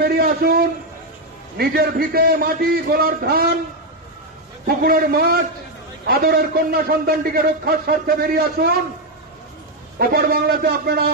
বেরিয়ে আসুন। নিজের ভিটে মাটি, গোলার ধান, পুকুরের মাছ, আদরের কন্যা সন্তানটিকে রক্ষার স্বার্থে বেরিয়ে আসুন। ওপর বাংলাতে আপনারা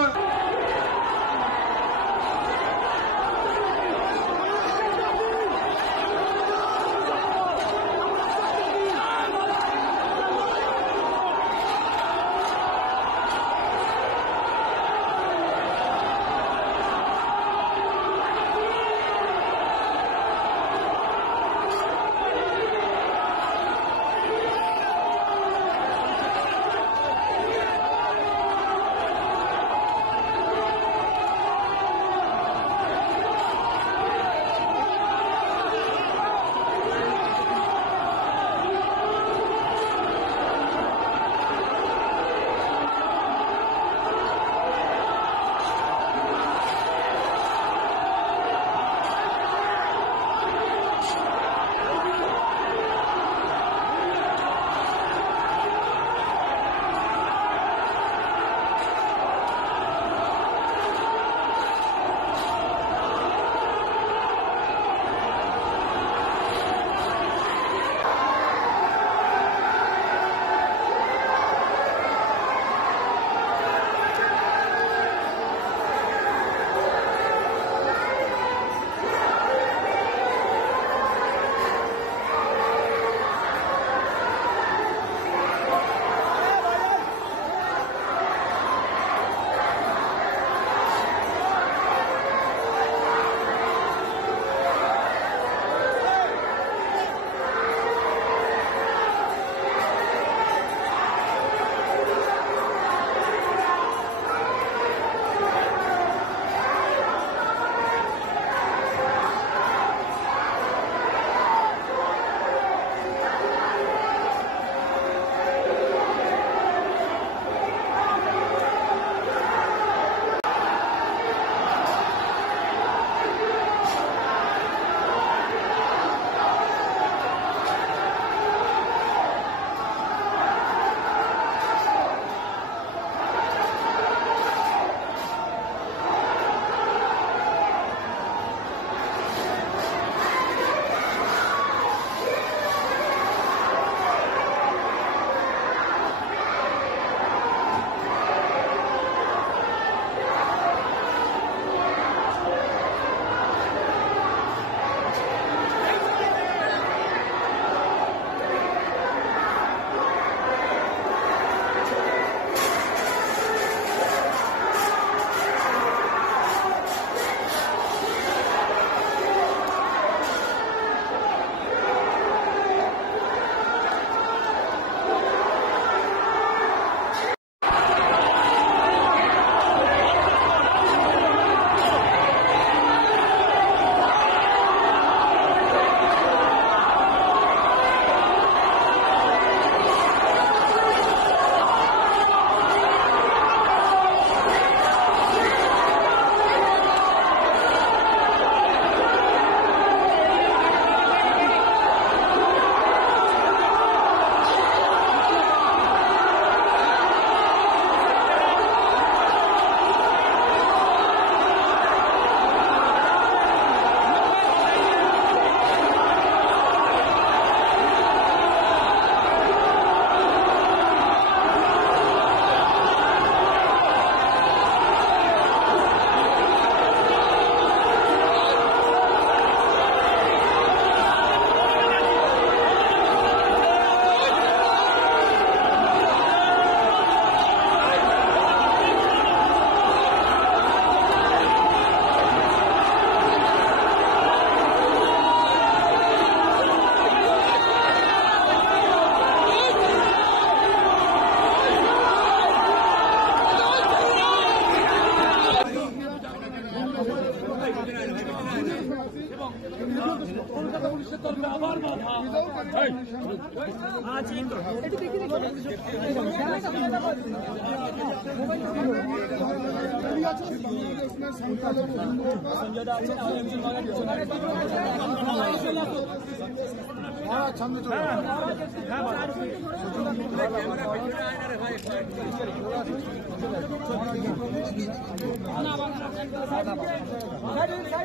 সাইড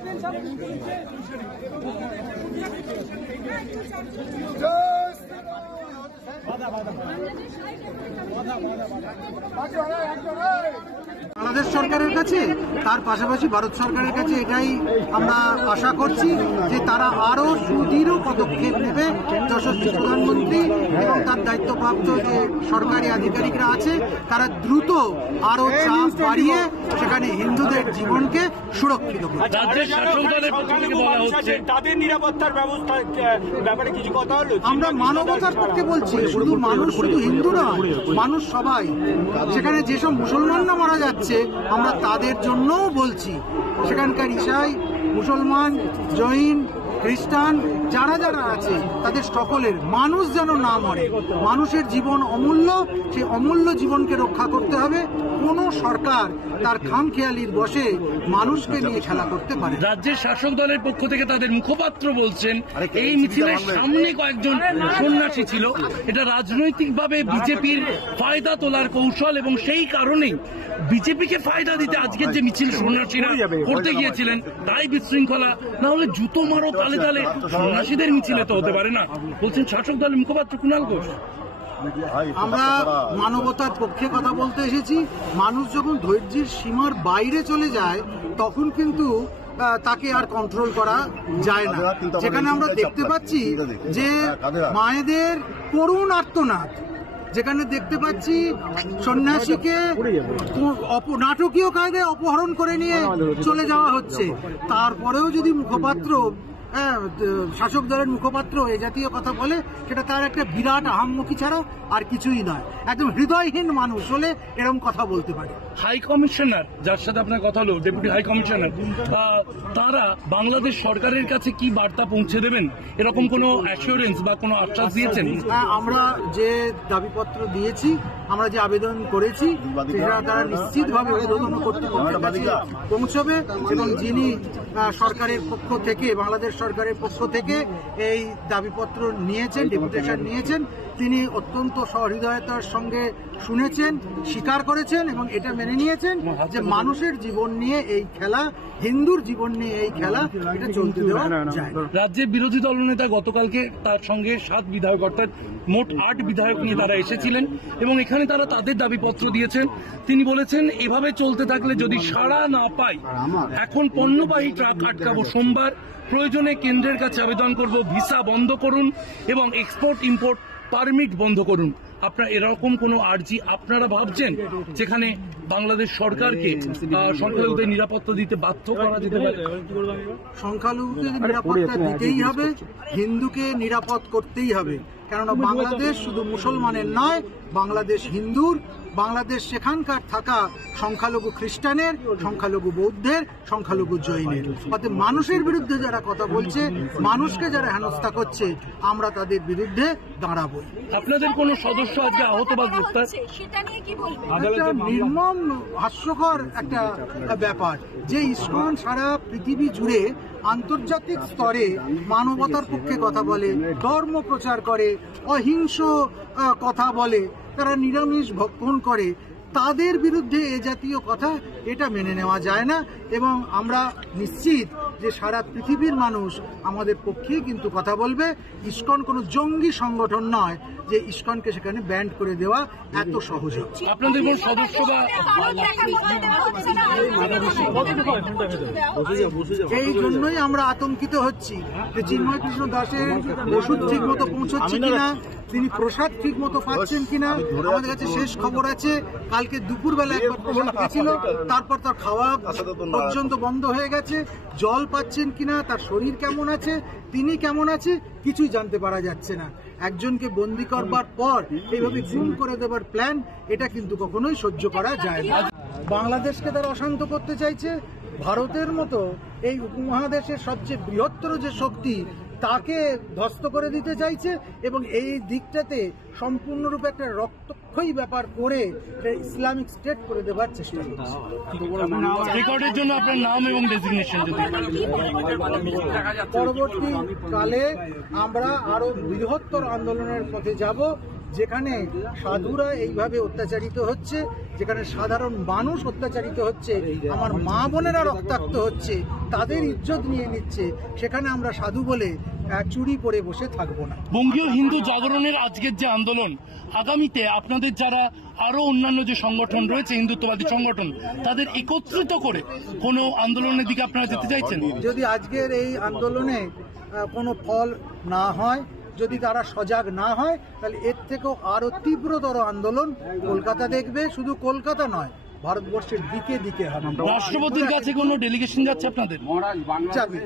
বাংলাদেশ সরকারের কাছে, তার পাশাপাশি ভারত সরকারের কাছে এটাই আমরা আশা করছি যে তারা আরো সুদৃঢ় পদক্ষেপ নেবে। যশস্বী প্রধানমন্ত্রী এবং তার দায়িত্বপ্রাপ্ত যে সরকারি আধিকারিকরা আছে তারা দ্রুত আরো চাপ বাড়িয়ে সেখানে হিন্দুদের জীবনকে সুরক্ষিত করবে। তাদের নিরাপত্তার ব্যবস্থার ব্যাপারে কিছু কথা হলো? আমরা মানবতার পক্ষে বলছি, শুধু মানুষ, শুধু হিন্দু নয়, মানুষ সবাই। সেখানে যেসব মুসলমানরা মারা যাচ্ছে আমরা তাদের জন্যও বলছি। সেখানকার ঈসাই, মুসলমান, জৈন, খ্রিস্টান যারা যারা আছে তাদের সকলের মানুষ যেন না মরে। মানুষের জীবন অমূল্য, সেই অমূল্য জীবনকে রক্ষা করতে হবে। কোন সরকার তার খামখেয়ালির বসে মানুষকে নিয়ে খেলা করতে পারে। রাজ্যের শাসক দলের পক্ষ থেকে তাদের মুখপাত্র বলছেন এই মিছিলের সামনে কয়েকজন সন্ন্যাসী ছিল, এটা রাজনৈতিকভাবে বিজেপির ফায়দা তোলার কৌশল এবং সেই কারণেই বিজেপিকে ফায়দা দিতে আজকের যে মিছিল সন্ন্যাসীরা করতে গিয়েছিলেন তাই বিশৃঙ্খলা। না হলে জুতো মারো তালে তালে সন্ন্যাসীদের মিছিলে তো হতে পারে না, বলছেন শাসক দলের মুখপাত্র কুণাল ঘোষ। আমরা মানবতার পক্ষে কথা বলতে এসেছি। মানুষ যখন ধৈর্যের সীমার বাইরে চলে যায় তখন কিন্তু তাকে আর কন্ট্রোল করা যায় না। যেখানে আমরা দেখতে পাচ্ছি যে মায়েদের করুণ আর্তনাদ, যেখানে দেখতে পাচ্ছি সন্ন্যাসীকে নাটকীয় কায়দায় অপহরণ করে নিয়ে চলে যাওয়া হচ্ছে, তারপরেও যদি মুখপাত্র, শাসক দলের মুখপাত্র এ জাতীয় কথা বলে, সেটা তার একটা বিরাট আহাম্মকি ছাড়া আর কিছুই নয়। একদম হৃদয়হীন মানুষ হলে এরকম কথা বলতে পারে। হাই কমিশনার, যার সাথে আপনার কথা হলো, ডেপুটি হাই কমিশনার, তারা বাংলাদেশ সরকারের কাছে কি বার্তা পৌঁছে দেবেন, এরকম কোনো অ্যাসিওরেন্স বা কোনো আশ্বাস দিয়েছেন? আমরা যে দাবিপত্র দিয়েছি, আমরা যে আবেদন করেছি, সেটা তারা নিশ্চিতভাবে ঊর্ধ্বতন কর্তৃপক্ষের কাছে পৌঁছবে এবং যিনি সরকারের পক্ষ থেকে, বাংলাদেশ সরকারের পক্ষ থেকে এই দাবিপত্র নিয়েছেন, ডেপুটেশন নিয়েছেন, তিনি অত্যন্ত সহৃদয়তার সঙ্গে শুনেছেন, স্বীকার করেছেন এবং এটা মেনে নিয়েছেন যে মানুষের জীবন নিয়ে এই খেলা, হিন্দুর জীবন নিয়ে এই খেলা, এটা চলতে দেওয়া যায় না। রাজ্যের বিরোধী দলনেতা গতকালকে তার সঙ্গে 7 বিধায়ক অর্থাৎ মোট 8 বিধায়ক নিয়ে তারা এসেছিলেন এবং এখানে তারা তাদের দাবিপত্র দিয়েছেন। তিনি বলেছেন এভাবে চলতে থাকলে যদি সাড়া না পাই, এখন পণ্যবাহী ট্রাক আটকাবো সোমবার, প্রয়োজনে কেন্দ্রের কাছে আবেদন করব ভিসা বন্ধ করুন এবং এক্সপোর্ট ইম্পোর্ট পারমিট বন্ধ করুন। আপনারা এরকম কোন আর্জি আপনারা ভাবছেন যেখানে বাংলাদেশ সরকারকে সংখ্যালঘুদের নিরাপত্তা দিতে বাধ্য করা যেতে পারে? সংখ্যালঘুদের নিরাপত্তা দিতেই হবে, হিন্দুকে নিরাপদ করতেই হবে। কেননা বাংলাদেশ শুধু মুসলমানের নয়, বাংলাদেশ হিন্দুর, বাংলাদেশ সেখানকার থাকা সংখ্যালঘু খ্রিস্টানের, সংখ্যালঘু বৌদ্ধের, সংখ্যালঘু জৈনের। অর্থাৎ মানুষের বিরুদ্ধে যারা কথা বলছে, মানুষকে যারা হেনস্থা করছে, আমরা তাদের বিরুদ্ধে দাঁড়াবো। আপনাদের কোন সদস্য আজকে আহত বা গ্রেফতার? একটা নির্মম হাস্যকর একটা ব্যাপার যে ইসকন সারা পৃথিবী জুড়ে আন্তর্জাতিক স্তরে মানবতার পক্ষে কথা বলে, ধর্ম প্রচার করে, অহিংস কথা বলে, তারা নিরামিষ ভক্ষণ করে, তাদের বিরুদ্ধে এ জাতীয় কথা, এটা মেনে নেওয়া যায় না। এবং আমরা নিশ্চিত যে সারা পৃথিবীর মানুষ আমাদের পক্ষেই কিন্তু কথা বলবে। ইসকন কোনো জঙ্গি সংগঠন নয় যে ইসকনকে সেখানে ব্যান্ড করে দেওয়া এত সহজ। আপনাদের কোন সদস্য বা এই জন্যই আমরা আতঙ্কিত হচ্ছি যে চিন্ময় কৃষ্ণ দাসের ওষুধ ঠিক মতো পৌঁছচ্ছে কিনা, তিনি প্রসাদ ঠিক মতো পাচ্ছেন কিনা। আমাদের কাছে শেষ খবর আছে কালকে দুপুরবেলা একবার প্রসাদ গেছিল, তারপর তার খাওয়া পর্যন্ত বন্ধ হয়ে গেছে। জল পাচ্ছেন কিনা, তার শরীর কেমন আছে, তিনি কেমন আছে, কিছুই জানতে পারা যাচ্ছে না। একজনকে বন্দি করবার পর এইভাবে গুম করে দেবার প্ল্যান, এটা কিন্তু কখনোই সহ্য করা যায় না। বাংলাদেশকে তারা অশান্ত করতে চাইছে। ভারতের মতো এই উপমহাদেশের সবচেয়ে বৃহত্তর যে শক্তি, তাকে ধ্বস্ত করে দিতে চাইছে এবং এই দিকটাতে সম্পূর্ণরূপে একটা রক্তক্ষয়ী ব্যাপার করে ইসলামিক স্টেট করে দেবার চেষ্টা করছে। রেকর্ডের জন্য আপনার নাম এবং ডেজিগনেশন। পরবর্তীকালে আমরা আরো বৃহত্তর আন্দোলনের পথে যাব, যেখানে সাধুরা এইভাবে অত্যাচারিত হচ্ছে, যেখানে সাধারণ মানুষ অত্যাচারিত হচ্ছে, আমার মা বোনেরা রক্তাক্ত হচ্ছে, তাদের ইজ্জত নিয়ে নিচ্ছে, সেখানে আমরা সাধু বলে চুরি পরে বসে থাকবো না। বঙ্গীয় হিন্দু জাগরণের আজকের যে আন্দোলন, আগামীতে আপনাদের যারা আরো অন্যান্য যে সংগঠন রয়েছে হিন্দুত্ববাদী সংগঠন, তাদের একত্রিত করে কোনো আন্দোলনের দিকে আপনারা যেতে চাইছেন? যদি আজকের এই আন্দোলনে কোনো ফল না হয়, যদি তারা সজাগ না হয়, তাহলে এর থেকেও আরো তীব্রতর আন্দোলন কলকাতা দেখবে। শুধু কলকাতা নয়, ভারতবর্ষের দিকে দিকে হবে। রাষ্ট্রপতির কাছে কোনো ডেলিগেশন যাচ্ছে আপনাদের? যাবে।